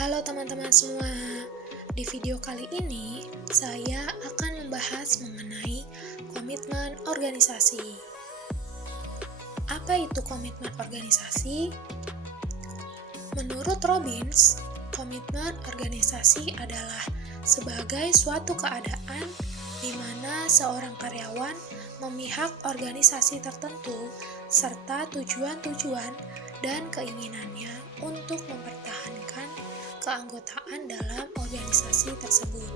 Halo teman-teman semua, di video kali ini saya akan membahas mengenai komitmen organisasi. Apa itu komitmen organisasi? Menurut Robbins, komitmen organisasi adalah sebagai suatu keadaan di mana seorang karyawan memihak organisasi tertentu serta tujuan-tujuan dan keinginannya untuk mempertahankan keanggotaan dalam organisasi tersebut.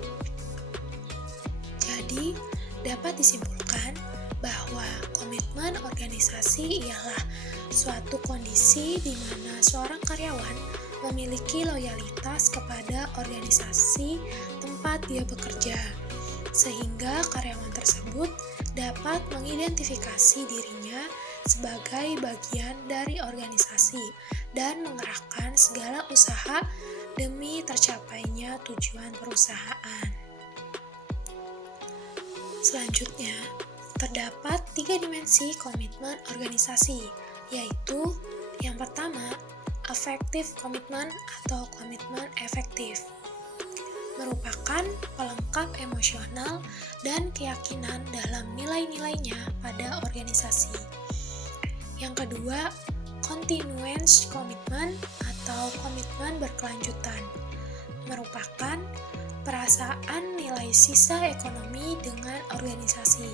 Jadi, dapat disimpulkan bahwa komitmen organisasi ialah suatu kondisi di mana seorang karyawan memiliki loyalitas kepada organisasi tempat dia bekerja, sehingga karyawan tersebut dapat mengidentifikasi dirinya sebagai bagian dari organisasi dan mengerahkan segala usaha demi tercapainya tujuan perusahaan. Selanjutnya, terdapat 3 dimensi komitmen organisasi, yaitu yang pertama, affective commitment atau komitmen efektif. Merupakan pelengkap emosional dan keyakinan dalam nilai-nilainya pada organisasi. Yang kedua, continuance commitment atau komitmen berkelanjutan. Merupakan perasaan nilai sisa ekonomi dengan organisasi.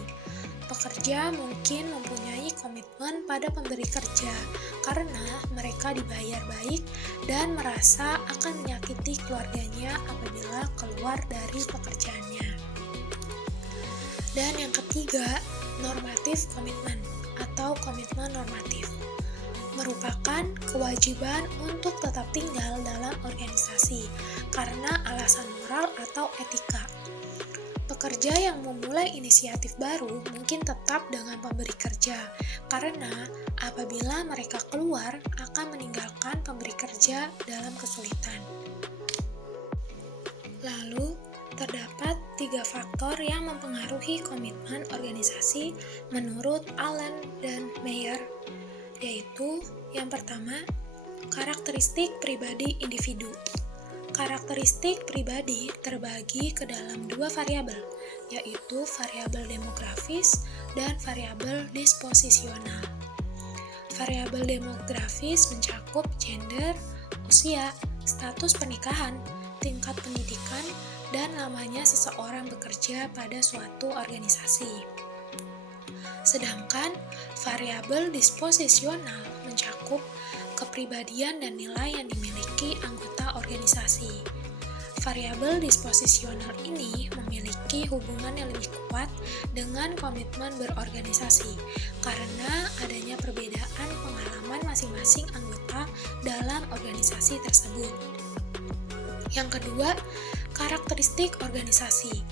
Pekerja mungkin mempunyai komitmen pada pemberi kerja karena mereka dibayar baik dan merasa akan menyakiti keluarganya apabila keluar dari pekerjaannya. Dan yang ketiga, normative commitment atau komitmen normatif. Merupakan kewajiban untuk tetap tinggal dalam organisasi karena alasan moral atau etika. Pekerja yang memulai inisiatif baru mungkin tetap dengan pemberi kerja, karena apabila mereka keluar akan meninggalkan pemberi kerja dalam kesulitan. Lalu, terdapat 3 faktor yang mempengaruhi komitmen organisasi menurut Allen dan Meyer, yaitu yang pertama, karakteristik pribadi individu. Karakteristik pribadi terbagi ke dalam 2 variabel, yaitu variabel demografis dan variabel disposisional. Variabel demografis mencakup gender, usia, status pernikahan, tingkat pendidikan, dan lamanya seseorang bekerja pada suatu organisasi. Sedangkan variabel disposisional mencakup kepribadian dan nilai yang dimiliki anggota organisasi. Variabel disposisional ini memiliki hubungan yang lebih kuat dengan komitmen berorganisasi karena adanya perbedaan pengalaman masing-masing anggota dalam organisasi tersebut. Yang kedua, karakteristik organisasi.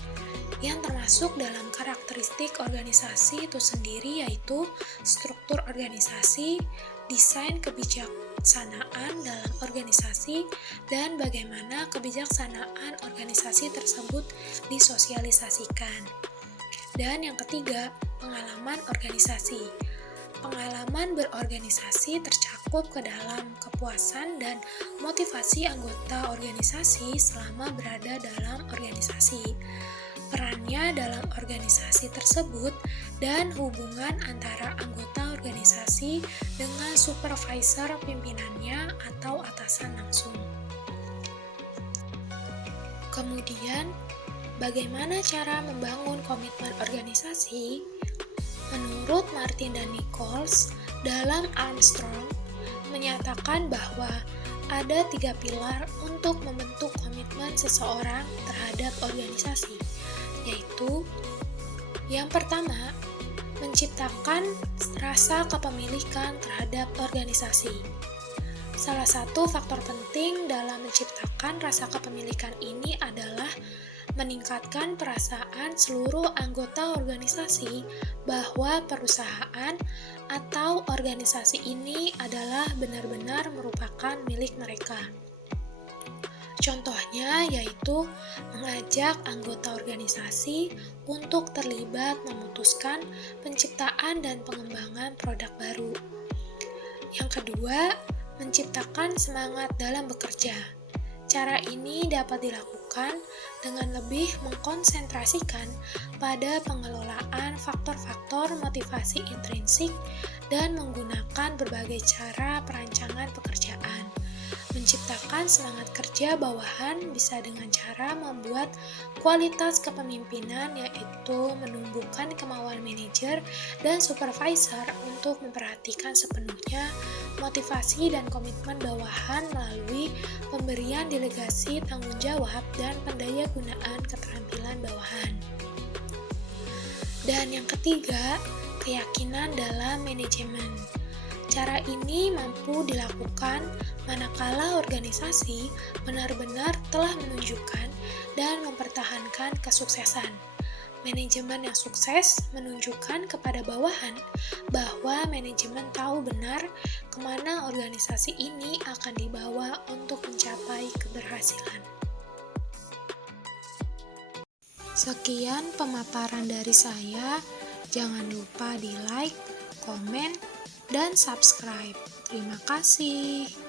Yang termasuk dalam karakteristik organisasi itu sendiri yaitu struktur organisasi, desain kebijaksanaan dalam organisasi, dan bagaimana kebijaksanaan organisasi tersebut disosialisasikan. Dan yang ketiga, pengalaman organisasi. Pengalaman berorganisasi tercakup ke dalam kepuasan dan motivasi anggota organisasi selama berada dalam organisasi, perannya dalam organisasi tersebut, dan hubungan antara anggota organisasi dengan supervisor pimpinannya atau atasan langsung. Kemudian, bagaimana cara membangun komitmen organisasi? Menurut Martin dan Nichols, dalam Armstrong menyatakan bahwa ada 3 pilar untuk membentuk komitmen seseorang terhadap organisasi, yaitu yang pertama, menciptakan rasa kepemilikan terhadap organisasi. Salah satu faktor penting dalam menciptakan rasa kepemilikan ini adalah meningkatkan perasaan seluruh anggota organisasi bahwa perusahaan atau organisasi ini adalah benar-benar merupakan milik mereka. Contohnya yaitu mengajak anggota organisasi untuk terlibat memutuskan penciptaan dan pengembangan produk baru. Yang kedua, menciptakan semangat dalam bekerja. Cara ini dapat dilakukan dengan lebih mengkonsentrasikan pada pengelolaan faktor-faktor motivasi intrinsik dan menggunakan berbagai cara perancangan pekerjaan. Menciptakan semangat kerja bawahan bisa dengan cara membuat kualitas kepemimpinan, yaitu menumbuhkan kemauan manajer dan supervisor untuk memperhatikan sepenuhnya motivasi dan komitmen bawahan melalui pemberian delegasi tanggung jawab dan pendayagunaan keterampilan bawahan. Dan yang ketiga, keyakinan dalam manajemen. Cara ini mampu dilakukan manakala organisasi benar-benar telah menunjukkan dan mempertahankan kesuksesan. Manajemen yang sukses menunjukkan kepada bawahan bahwa manajemen tahu benar kemana organisasi ini akan dibawa untuk mencapai keberhasilan. Sekian pemaparan dari saya. Jangan lupa di like, komen, dan subscribe. Terima kasih.